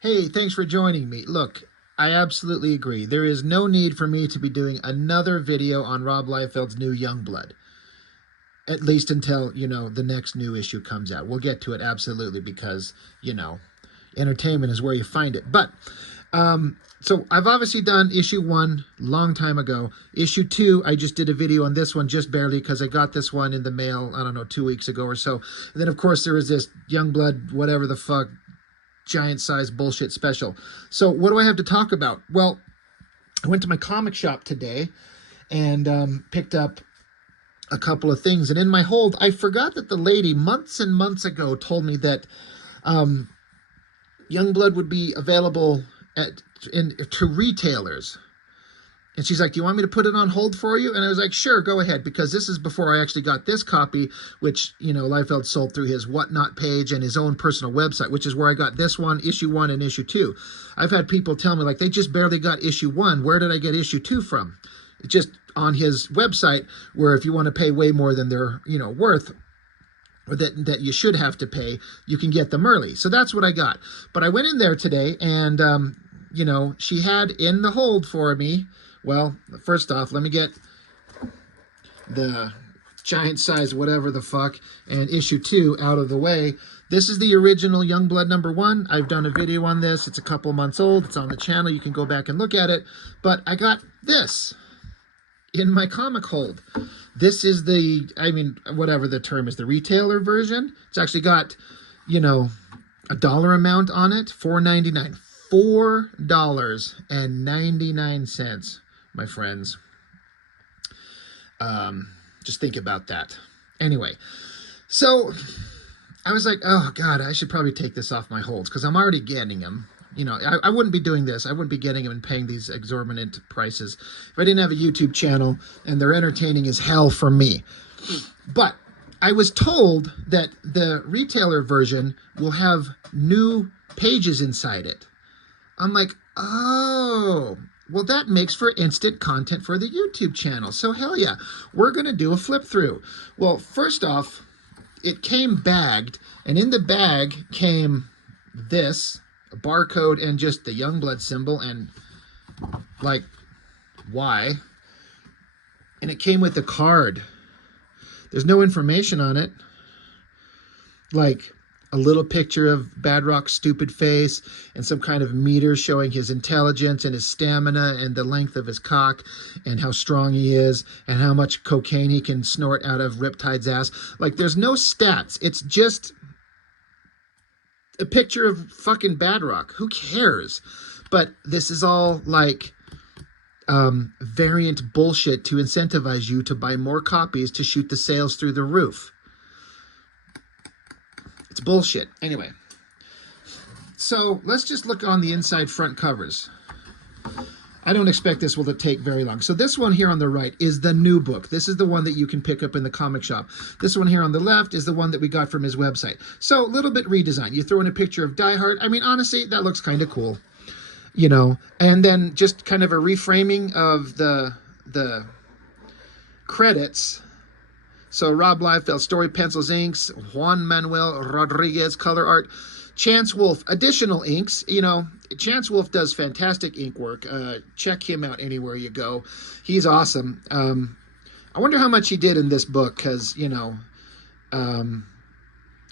Hey, thanks for joining me. Look, I absolutely agree. There is no need for me to be doing another video on Rob Liefeld's new Youngblood. At least until, the next new issue comes out. We'll get to it absolutely because, entertainment is where you find it. But, so I've obviously done issue 1 long time ago. Issue 2, I just did a video on this one just barely because I got this one in the mail, I don't know, 2 weeks ago or so. And then, of course, there was this Youngblood, whatever the fuck, giant size bullshit special. So what do I have to talk about? Well, I went to my comic shop today and picked up a couple of things. And in my hold, I forgot that the lady months and months ago told me that Youngblood would be available to retailers. And she's like, do you want me to put it on hold for you? And I was like, sure, go ahead, because this is before I actually got this copy, which, Liefeld sold through his Whatnot page and his own personal website, which is where I got this one, issue 1 and issue 2. I've had people tell me, like, they just barely got issue 1. Where did I get issue 2 from? It's just on his website, where if you want to pay way more than they're, worth, or that you should have to pay, you can get them early. So that's what I got. But I went in there today and, she had in the hold for me, well, first off, let me get the giant size whatever the fuck and issue 2 out of the way. This is the original Youngblood #1. I've done a video on this. It's a couple months old. It's on the channel. You can go back and look at it. But I got this in my comic hold. This is whatever the term is, the retailer version. It's actually got, a dollar amount on it, $4.99. $4.99, my friends. Just think about that. Anyway, so I was like, oh God, I should probably take this off my holds because I'm already getting them. I wouldn't be doing this. I wouldn't be getting them and paying these exorbitant prices if I didn't have a YouTube channel, and they're entertaining as hell for me. But I was told that the retailer version will have new pages inside it. I'm like, oh, well, that makes for instant content for the YouTube channel. So hell yeah, we're going to do a flip through. Well, first off, it came bagged, and in the bag came this, a barcode and just the Youngblood symbol and like Y. And it came with a card. There's no information on it. Like a little picture of Badrock's stupid face and some kind of meter showing his intelligence and his stamina and the length of his cock and how strong he is and how much cocaine he can snort out of Riptide's ass. Like, there's no stats. It's just a picture of fucking Badrock. Who cares? But this is all like variant bullshit to incentivize you to buy more copies to shoot the sales through the roof. It's bullshit. Anyway, so let's just look on the inside front covers. I don't expect this will take very long. So this one here on the right is the new book. This is the one that you can pick up in the comic shop. This one here on the left is the one that we got from his website. So a little bit redesigned. You throw in a picture of Die Hard. I mean, honestly, that looks kind of cool. And then just kind of a reframing of the credits. So Rob Liefeld, story, pencils, inks. Juan Manuel Rodriguez, color art. Chance Wolf, additional inks. Chance Wolf does fantastic ink work. Check him out anywhere you go. He's awesome. I wonder how much he did in this book because,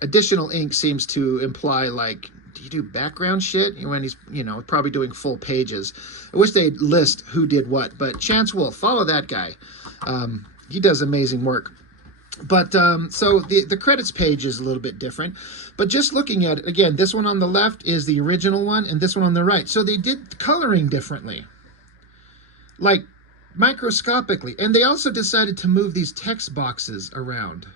additional ink seems to imply, like, do you do background shit when he's, probably doing full pages? I wish they'd list who did what, but Chance Wolf, follow that guy. He does amazing work. But so the credits page is a little bit different. But just looking at it, again, this one on the left is the original one, and this one on the right. So they did coloring differently, like microscopically. And they also decided to move these text boxes around.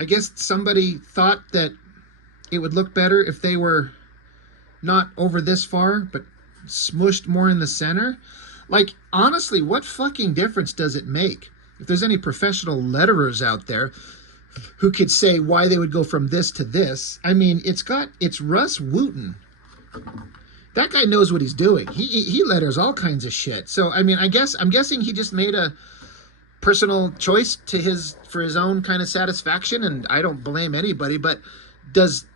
I guess somebody thought that it would look better if they were not over this far, but smushed more in the center. Like, honestly, what fucking difference does it make? If there's any professional letterers out there who could say why they would go from this to this, I mean, it's Russ Wooten. That guy knows what he's doing. He letters all kinds of shit. So, I mean, I'm guessing he just made a personal choice for his own kind of satisfaction, and I don't blame anybody, but does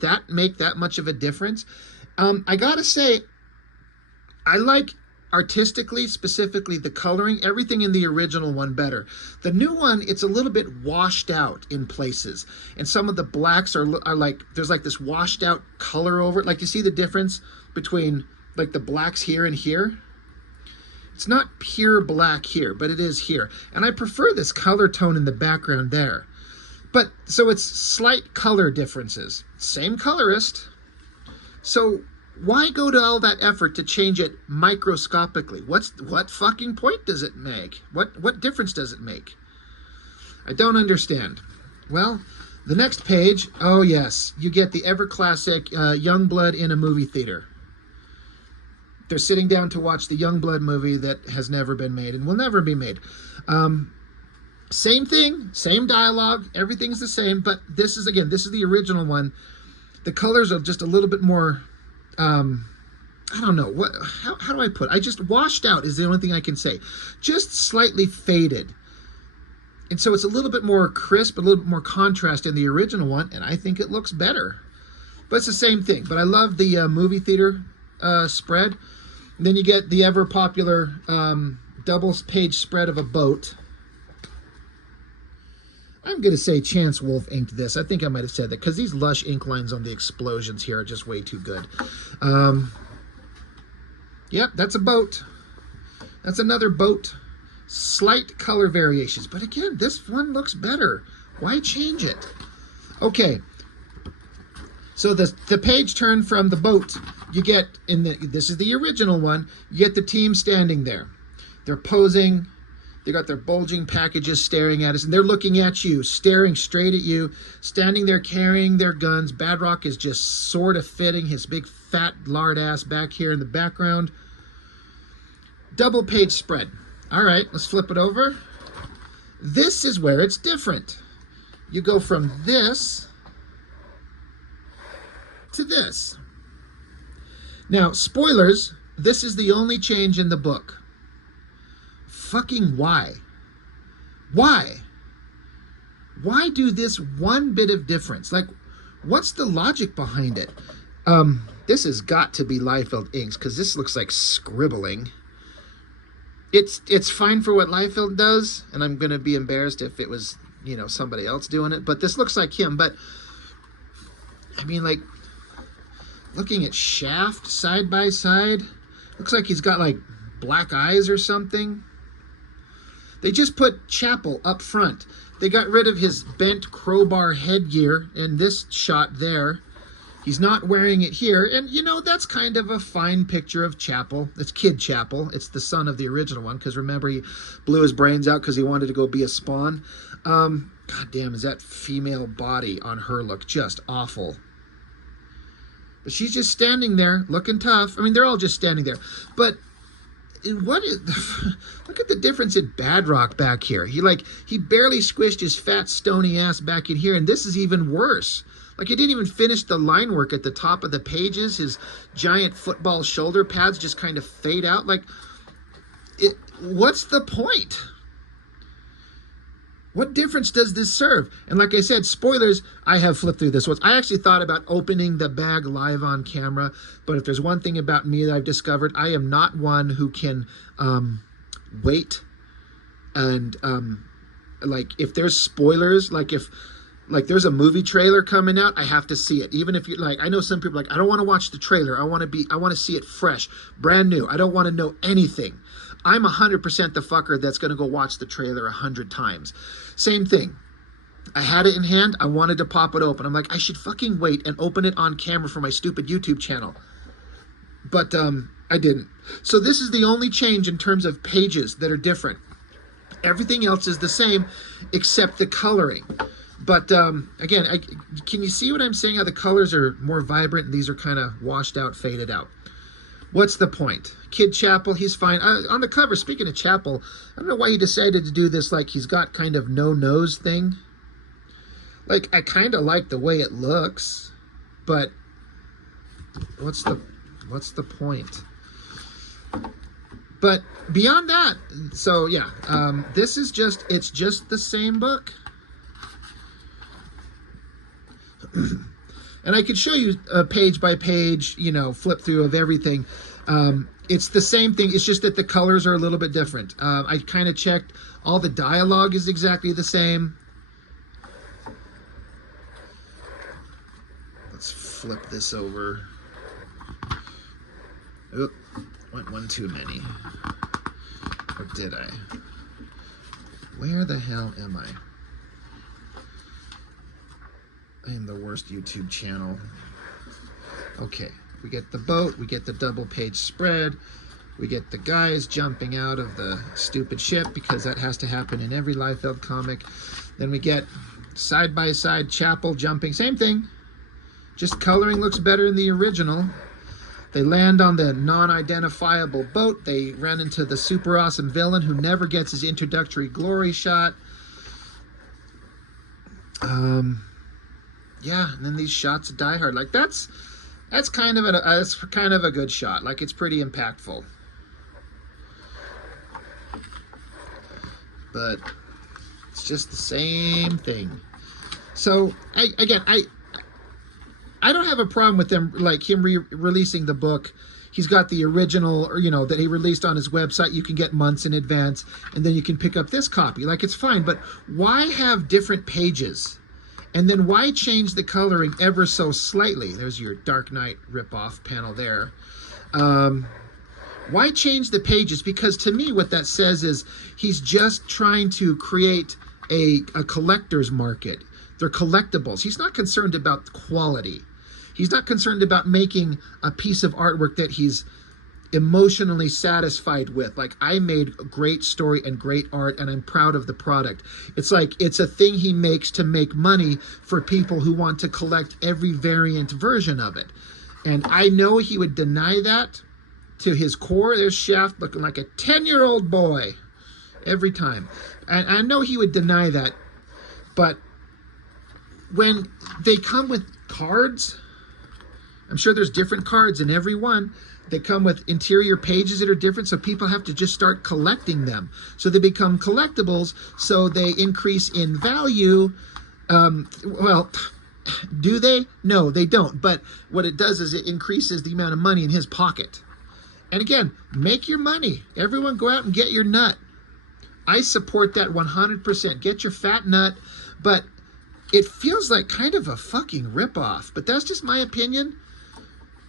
that make that much of a difference? I gotta say, I like artistically, specifically the coloring, everything in the original one better. The new one, it's a little bit washed out in places, and some of the blacks are like, there's like this washed out color over it. Like, you see the difference between like the blacks here and here? It's not pure black here, but it is here. And I prefer this color tone in the background there. But, so it's slight color differences. Same colorist. So why go to all that effort to change it microscopically? What fucking point does it make? What difference does it make? I don't understand. Well, the next page, oh yes, you get the ever classic Youngblood in a movie theater. They're sitting down to watch the Youngblood movie that has never been made and will never be made. Same thing, same dialogue, everything's the same, but this is the original one. The colors are just a little bit more, I don't know, how do I put it? I just washed out is the only thing I can say. Just slightly faded. And so it's a little bit more crisp, a little bit more contrast in the original one, and I think it looks better. But it's the same thing. But I love the movie theater spread. And then you get the ever popular double page spread of a boat. I'm going to say Chance Wolf inked this. I think I might have said that because these lush ink lines on the explosions here are just way too good. Yep, that's a boat. That's another boat. Slight color variations. But again, this one looks better. Why change it? Okay. So the page turn from the boat, you get, this is the original one, you get the team standing there. They're posing, they got their bulging packages staring at us, and they're looking at you, staring straight at you, standing there carrying their guns. Badrock is just sort of fitting his big fat lard ass back here in the background. Double page spread. All right, let's flip it over. This is where it's different. You go from this to this. Now, spoilers, this is the only change in the book. Fucking why? Why? Why do this one bit of difference? Like, what's the logic behind it? This has got to be Liefeld inks, because this looks like scribbling. It's fine for what Liefeld does, and I'm going to be embarrassed if it was, you know, somebody else doing it, but this looks like him. But, I mean, like, looking at Shaft side by side, looks like he's got, like, black eyes or something. They just put Chapel up front. They got rid of his bent crowbar headgear in this shot there. He's not wearing it here. And, you know, that's kind of a fine picture of Chapel. It's Kid Chapel. It's the son of the original one, because remember, he blew his brains out because he wanted to go be a Spawn. God damn, is that female body on her look just awful. But she's just standing there looking tough. I mean, they're all just standing there. But what is, look at the difference in Badrock back here. He barely squished his fat stony ass back in here, and this is even worse. Like, he didn't even finish the line work at the top of the pages. His giant football shoulder pads just kind of fade out. Like, what's the point? What difference does this serve? And like I said, spoilers, I have flipped through this once. I actually thought about opening the bag live on camera, but if there's one thing about me that I've discovered, I am not one who can wait and like, if there's spoilers, like if there's a movie trailer coming out, I have to see it. Even if you like, I know some people like, I don't want to watch the trailer. I want to see it fresh, brand new. I don't want to know anything. I'm 100% the fucker that's going to go watch the trailer 100 times. Same thing. I had it in hand. I wanted to pop it open. I'm like, I should fucking wait and open it on camera for my stupid YouTube channel. But I didn't. So this is the only change in terms of pages that are different. Everything else is the same except the coloring. But again, can you see what I'm saying? How the colors are more vibrant and these are kind of washed out, faded out. What's the point? Kid Chapel, he's fine. On the cover, speaking of Chapel, I don't know why he decided to do this, like he's got kind of no nose thing. Like, I kind of like the way it looks, but what's the point? But beyond that, so yeah, this is just, it's just the same book. And I could show you a page by page, you know, flip through of everything. It's the same thing. It's just that the colors are a little bit different. I kind of checked. All the dialogue is exactly the same. Let's flip this over. Oop, went one too many. Or did I? Where the hell am I? I am the worst YouTube channel. Okay, we get the boat, we get the double page spread, we get the guys jumping out of the stupid ship because that has to happen in every Liefeld comic. Then we get side by side Chapel jumping, same thing, just coloring looks better in the original. They land on the non-identifiable boat. They run into the super awesome villain who never gets his introductory glory shot. Yeah, and then these shots of Die Hard, like that's kind of a good shot. Like, it's pretty impactful. But it's just the same thing. So I don't have a problem with them, like him releasing the book. He's got the original, or, you know, that he released on his website. You can get months in advance, and then you can pick up this copy. Like, it's fine, but why have different pages? And then why change the coloring ever so slightly? There's your Dark Knight ripoff panel there. Why change the pages? Because to me, what that says is he's just trying to create a collector's market. They're collectibles. He's not concerned about quality. He's not concerned about making a piece of artwork that he's emotionally satisfied with. Like, I made a great story and great art, and I'm proud of the product. It's like, it's a thing he makes to make money for people who want to collect every variant version of it. And I know he would deny that to his core. There's Shaft looking like a 10-year-old boy every time. And I know he would deny that. But when they come with cards, I'm sure there's different cards in every one. They come with interior pages that are different, so people have to just start collecting them. So they become collectibles, so they increase in value. Well, do they? No, they don't. But what it does is it increases the amount of money in his pocket. And again, make your money. Everyone go out and get your nut. I support that 100%. Get your fat nut. But it feels like kind of a fucking ripoff. But that's just my opinion.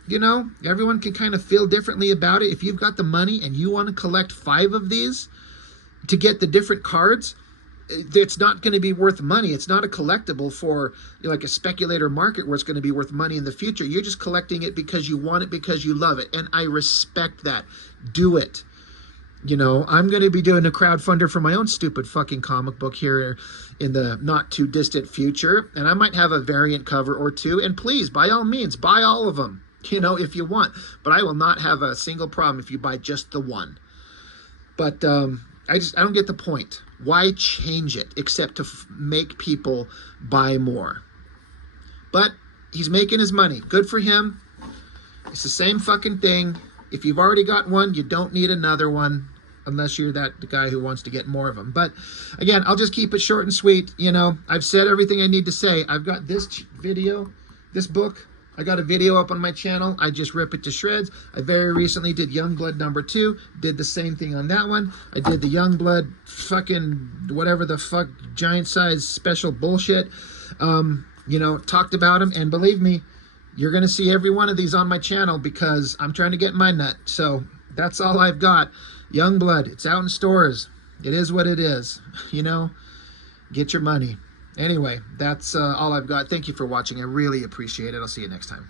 You know, everyone can kind of feel differently about it. If you've got the money and you want to collect 5 of these to get the different cards, it's not going to be worth money. It's not a collectible for, like, a speculator market where it's going to be worth money in the future. You're just collecting it because you want it, because you love it. And I respect that. Do it. You know, I'm going to be doing a crowdfunder for my own stupid fucking comic book here in the not too distant future. And I might have a variant cover or 2. And please, by all means, buy all of them, you know, if you want. But I will not have a single problem if you buy just the one. But I don't get the point. Why change it except to make people buy more? But he's making his money. Good for him. It's the same fucking thing. If you've already got one, you don't need another one, unless you're the guy who wants to get more of them. But again, I'll just keep it short and sweet. You know, I've said everything I need to say. I've got this video, this book. I got a video up on my channel. I just rip it to shreds. I very recently did Youngblood #2. Did the same thing on that one. I did the Youngblood fucking whatever the fuck giant size special bullshit. You know, talked about them. And believe me, you're going to see every one of these on my channel because I'm trying to get my nut. So that's all I've got. Youngblood. It's out in stores. It is what it is. You know, get your money. Anyway, that's all I've got. Thank you for watching. I really appreciate it. I'll see you next time.